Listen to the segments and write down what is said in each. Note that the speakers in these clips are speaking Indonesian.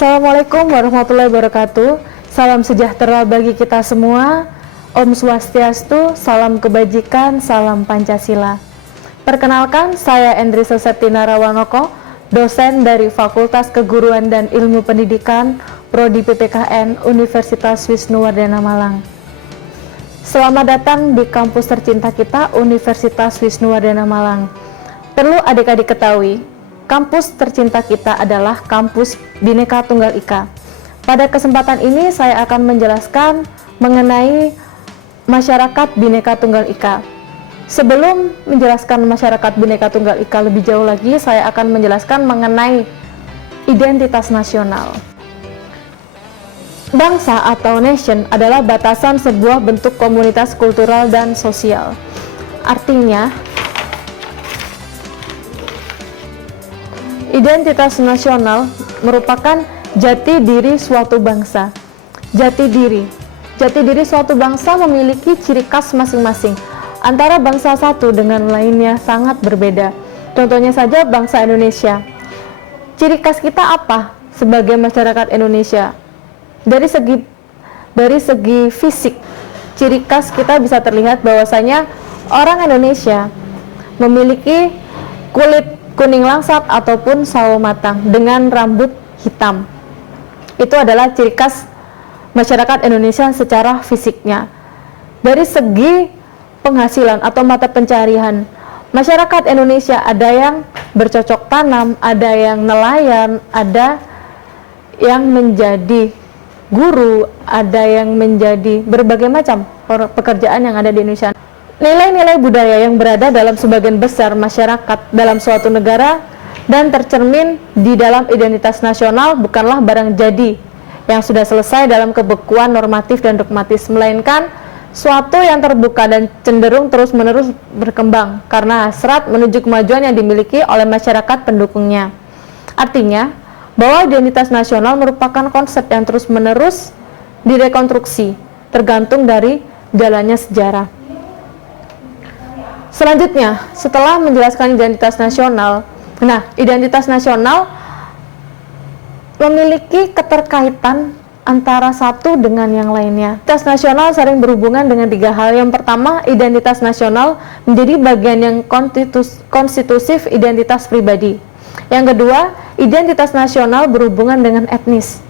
Assalamualaikum warahmatullahi wabarakatuh. Salam sejahtera bagi kita semua. Om Swastiastu, salam kebajikan, salam Pancasila. Perkenalkan, saya Endrisa Septina Rawanoko, dosen dari Fakultas Keguruan dan Ilmu Pendidikan, Prodi PPKN, Universitas Wisnuwardana Malang. Selamat datang di kampus tercinta kita, Universitas Wisnuwardana Malang. Perlu adik-adik ketahui, kampus tercinta kita adalah kampus Bhinneka Tunggal Ika. Pada kesempatan ini saya akan menjelaskan mengenai masyarakat Bhinneka Tunggal Ika. Sebelum menjelaskan masyarakat Bhinneka Tunggal Ika lebih jauh lagi, saya akan menjelaskan mengenai identitas nasional. Bangsa atau nation adalah batasan sebuah bentuk komunitas kultural dan sosial. Artinya, identitas nasional merupakan jati diri suatu bangsa. Jati diri suatu bangsa memiliki ciri khas masing-masing. Antara bangsa satu dengan lainnya sangat berbeda. Contohnya saja bangsa Indonesia. Ciri khas kita apa sebagai masyarakat Indonesia? Dari segi fisik, ciri khas kita bisa terlihat bahwasanya orang Indonesia memiliki kulit kuning langsat ataupun sawo matang dengan rambut hitam. Itu adalah ciri khas masyarakat Indonesia secara fisiknya. Dari segi penghasilan atau mata pencarian, masyarakat Indonesia ada yang bercocok tanam, ada yang nelayan, ada yang menjadi guru, ada yang menjadi berbagai macam pekerjaan yang ada di Indonesia. Nilai-nilai budaya yang berada dalam sebagian besar masyarakat dalam suatu negara dan tercermin di dalam identitas nasional bukanlah barang jadi yang sudah selesai dalam kebekuan normatif dan dogmatis, melainkan suatu yang terbuka dan cenderung terus-menerus berkembang karena hasrat menuju kemajuan yang dimiliki oleh masyarakat pendukungnya. Artinya, bahwa identitas nasional merupakan konsep yang terus-menerus direkonstruksi, tergantung dari jalannya sejarah. Selanjutnya, setelah menjelaskan identitas nasional, identitas nasional memiliki keterkaitan antara satu dengan yang lainnya. Identitas nasional sering berhubungan dengan tiga hal. Yang pertama, identitas nasional menjadi bagian yang konstitutif identitas pribadi. Yang kedua, identitas nasional berhubungan dengan etnis.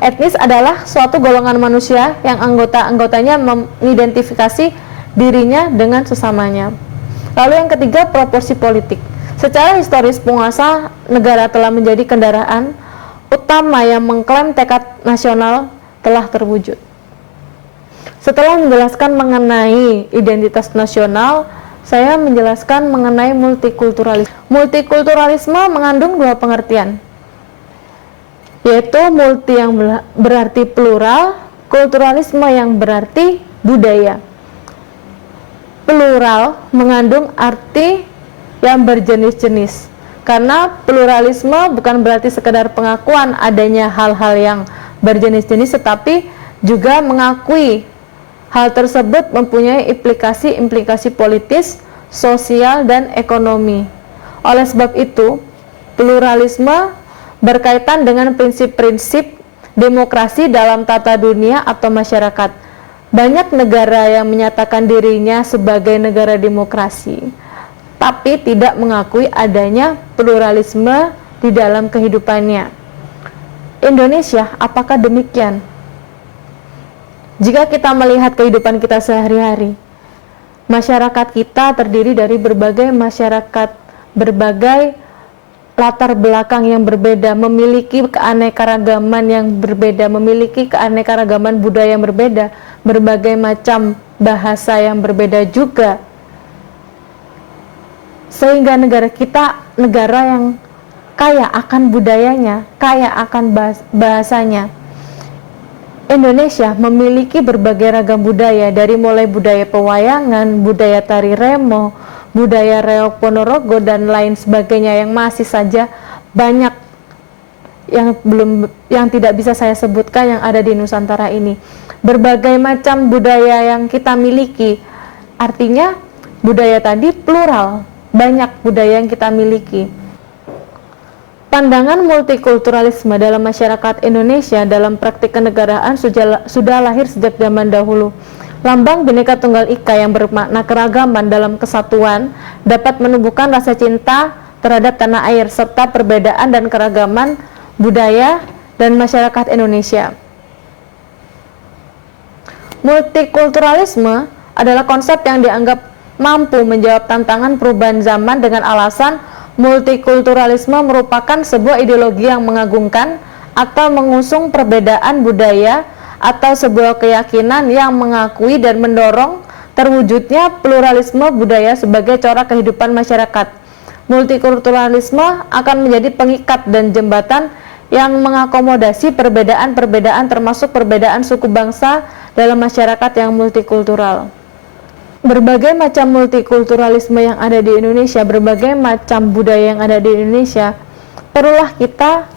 Etnis adalah suatu golongan manusia yang anggota-anggotanya mengidentifikasi dirinya dengan sesamanya. Lalu yang ketiga, proporsi politik. Secara historis, penguasa negara telah menjadi kendaraan utama yang mengklaim tekad nasional telah terwujud. Setelah menjelaskan mengenai identitas nasional, saya menjelaskan mengenai multikulturalisme. Multikulturalisme mengandung dua pengertian, yaitu multi yang berarti plural, kulturalisme yang berarti budaya. Plural mengandung arti yang berjenis-jenis, karena pluralisme bukan berarti sekedar pengakuan adanya hal-hal yang berjenis-jenis, tetapi juga mengakui hal tersebut mempunyai implikasi politis, sosial, dan ekonomi. Oleh sebab itu, pluralisme berkaitan dengan prinsip-prinsip demokrasi dalam tata dunia atau masyarakat. Banyak negara yang menyatakan dirinya sebagai negara demokrasi, tapi tidak mengakui adanya pluralisme di dalam kehidupannya. Indonesia, apakah demikian? Jika kita melihat kehidupan kita sehari-hari, masyarakat kita terdiri dari berbagai masyarakat, berbagai latar belakang yang berbeda, memiliki keanekaragaman yang berbeda, memiliki keanekaragaman budaya yang berbeda, berbagai macam bahasa yang berbeda juga. Sehingga negara kita negara yang kaya akan budayanya, kaya akan bahasanya. Indonesia memiliki berbagai ragam budaya, dari mulai budaya pewayangan, budaya tari remo, budaya reok Ponorogo, dan lain sebagainya yang masih saja banyak yang tidak bisa saya sebutkan yang ada di Nusantara ini. Berbagai macam budaya yang kita miliki, artinya budaya tadi plural, banyak budaya yang kita miliki. Pandangan multikulturalisme dalam masyarakat Indonesia dalam praktik kenegaraan sudah lahir sejak zaman dahulu. Lambang Bhinneka Tunggal Ika yang bermakna keragaman dalam kesatuan dapat menumbuhkan rasa cinta terhadap tanah air serta perbedaan dan keragaman budaya dan masyarakat Indonesia. Multikulturalisme adalah konsep yang dianggap mampu menjawab tantangan perubahan zaman dengan alasan multikulturalisme merupakan sebuah ideologi yang mengagungkan atau mengusung perbedaan budaya atau sebuah keyakinan yang mengakui dan mendorong terwujudnya pluralisme budaya sebagai corak kehidupan masyarakat. Multikulturalisme akan menjadi pengikat dan jembatan yang mengakomodasi perbedaan-perbedaan termasuk perbedaan suku bangsa dalam masyarakat yang multikultural. Berbagai macam multikulturalisme yang ada di Indonesia, berbagai macam budaya yang ada di Indonesia, perlulah kita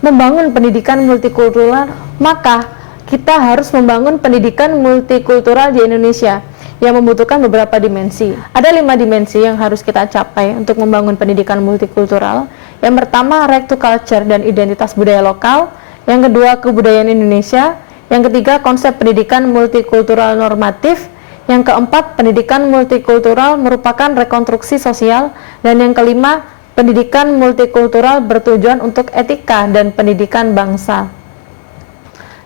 membangun pendidikan multikultural, maka kita harus membangun pendidikan multikultural di Indonesia yang membutuhkan beberapa dimensi. Ada 5 dimensi yang harus kita capai untuk membangun pendidikan multikultural. Yang pertama, right to culture dan identitas budaya lokal. Yang kedua, kebudayaan Indonesia. Yang ketiga, konsep pendidikan multikultural normatif. Yang keempat, pendidikan multikultural merupakan rekonstruksi sosial. Dan yang kelima, pendidikan multikultural bertujuan untuk etika dan pendidikan bangsa.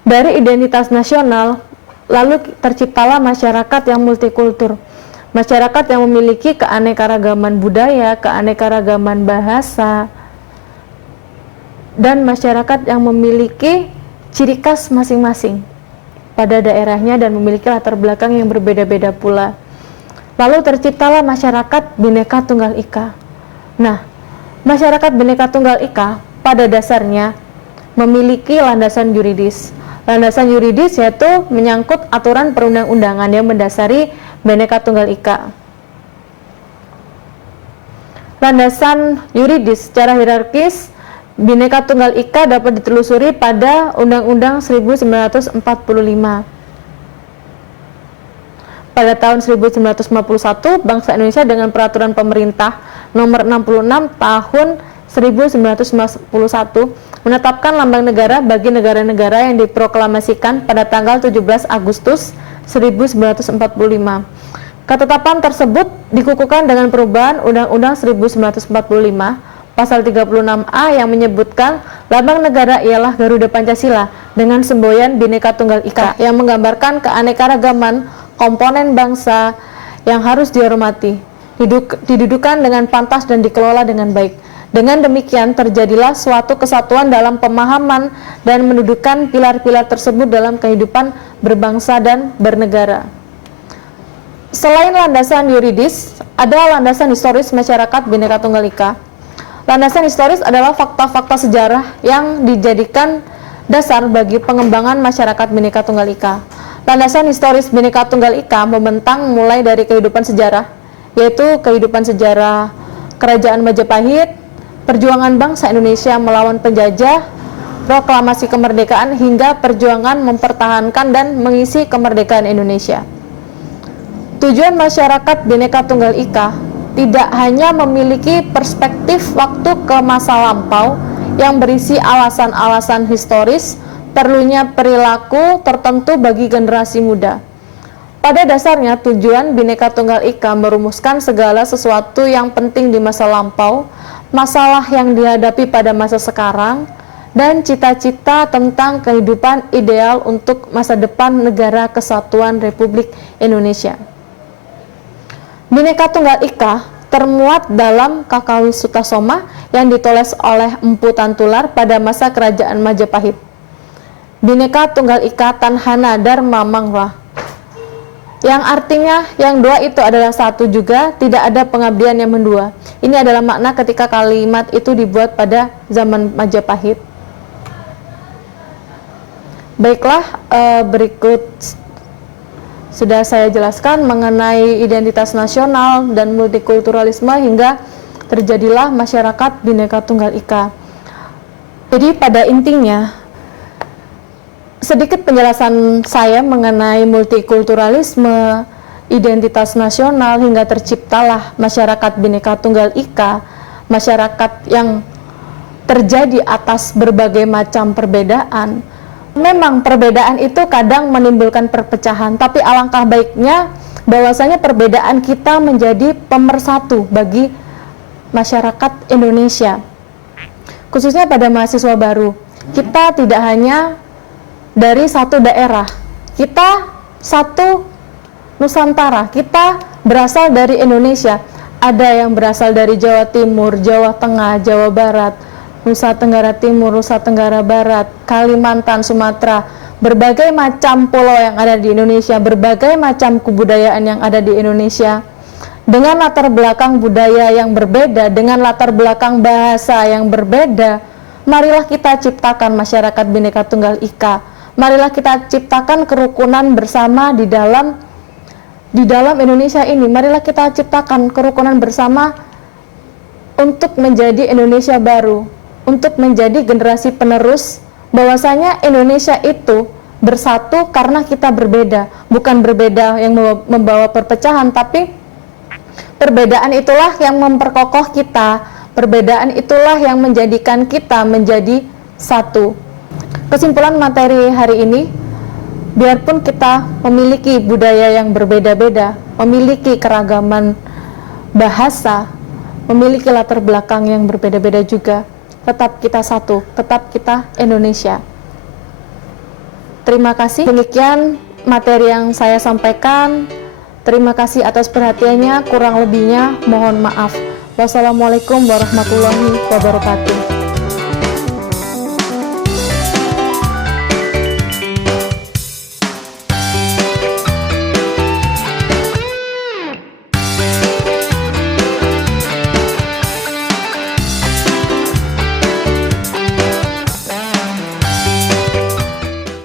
Dari identitas nasional, lalu terciptalah masyarakat yang multikultur. Masyarakat yang memiliki keanekaragaman budaya, keanekaragaman bahasa, dan masyarakat yang memiliki ciri khas masing-masing pada daerahnya dan memiliki latar belakang yang berbeda-beda pula. Lalu terciptalah masyarakat Bhinneka Tunggal Ika. Nah, masyarakat Bhinneka Tunggal Ika pada dasarnya memiliki landasan yuridis. Landasan yuridis yaitu menyangkut aturan perundang-undangan yang mendasari Bhinneka Tunggal Ika. Landasan yuridis secara hierarkis Bhinneka Tunggal Ika dapat ditelusuri pada Undang-Undang 1945. Pada tahun 1951, bangsa Indonesia dengan peraturan pemerintah nomor 66 tahun 1951 menetapkan lambang negara bagi negara-negara yang diproklamasikan pada tanggal 17 Agustus 1945. Ketetapan tersebut dikukuhkan dengan perubahan Undang-Undang 1945 Pasal 36A yang menyebutkan lambang negara ialah Garuda Pancasila dengan semboyan Bhinneka Tunggal Ika yang menggambarkan keanekaragaman komponen bangsa yang harus dihormati, didudukan dengan pantas dan dikelola dengan baik. Dengan demikian terjadilah suatu kesatuan dalam pemahaman dan mendudukan pilar-pilar tersebut dalam kehidupan berbangsa dan bernegara. Selain landasan yuridis, ada landasan historis masyarakat Bhinneka Tunggal Ika. Landasan historis adalah fakta-fakta sejarah yang dijadikan dasar bagi pengembangan masyarakat Bhinneka Tunggal Ika. Landasan historis Bhinneka Tunggal Ika membentang mulai dari kehidupan sejarah, yaitu kehidupan sejarah Kerajaan Majapahit, perjuangan bangsa Indonesia melawan penjajah, proklamasi kemerdekaan hingga perjuangan mempertahankan dan mengisi kemerdekaan Indonesia. Tujuan masyarakat Bhinneka Tunggal Ika tidak hanya memiliki perspektif waktu ke masa lampau yang berisi alasan-alasan historis, perlunya perilaku tertentu bagi generasi muda. Pada dasarnya, tujuan Bhinneka Tunggal Ika merumuskan segala sesuatu yang penting di masa lampau, masalah yang dihadapi pada masa sekarang, dan cita-cita tentang kehidupan ideal untuk masa depan Negara Kesatuan Republik Indonesia. Bhinneka Tunggal Ika termuat dalam Kakawi Sutasoma yang ditulis oleh Empu Tantular pada masa Kerajaan Majapahit. Bhinneka Tunggal Ika Tanhana Dharma Mangwa, yang artinya yang dua itu adalah satu juga, tidak ada pengabdian yang mendua. Ini adalah makna ketika kalimat itu dibuat pada zaman Majapahit. Baiklah, berikut sudah saya jelaskan mengenai identitas nasional dan multikulturalisme hingga terjadilah masyarakat Bhinneka Tunggal Ika. Jadi pada intinya, sedikit penjelasan saya mengenai multikulturalisme, identitas nasional hingga terciptalah masyarakat Bhinneka Tunggal Ika, masyarakat yang terjadi atas berbagai macam perbedaan. Memang perbedaan itu kadang menimbulkan perpecahan, tapi alangkah baiknya bahwasanya perbedaan kita menjadi pemersatu bagi masyarakat Indonesia. Khususnya pada mahasiswa baru, kita tidak hanya dari satu daerah, kita satu Nusantara, kita berasal dari Indonesia. Ada yang berasal dari Jawa Timur, Jawa Tengah, Jawa Barat, Nusa Tenggara Timur, Nusa Tenggara Barat, Kalimantan, Sumatera, berbagai macam pulau yang ada di Indonesia, berbagai macam kebudayaan yang ada di Indonesia, dengan latar belakang budaya yang berbeda, dengan latar belakang bahasa yang berbeda. Marilah kita ciptakan masyarakat Bhinneka Tunggal Ika. Marilah kita ciptakan kerukunan bersama di dalam Indonesia ini. Marilah kita ciptakan kerukunan bersama untuk menjadi Indonesia baru, untuk menjadi generasi penerus, bahwasanya Indonesia itu bersatu karena kita berbeda, bukan berbeda yang membawa perpecahan, tapi perbedaan itulah yang memperkokoh kita, perbedaan itulah yang menjadikan kita menjadi satu. Kesimpulan materi hari ini, biarpun kita memiliki budaya yang berbeda-beda, memiliki keragaman bahasa, memiliki latar belakang yang berbeda-beda juga, tetap kita satu, tetap kita Indonesia. Terima kasih. Demikian materi yang saya sampaikan. Terima kasih atas perhatiannya. Kurang lebihnya mohon maaf. Wassalamualaikum warahmatullahi wabarakatuh.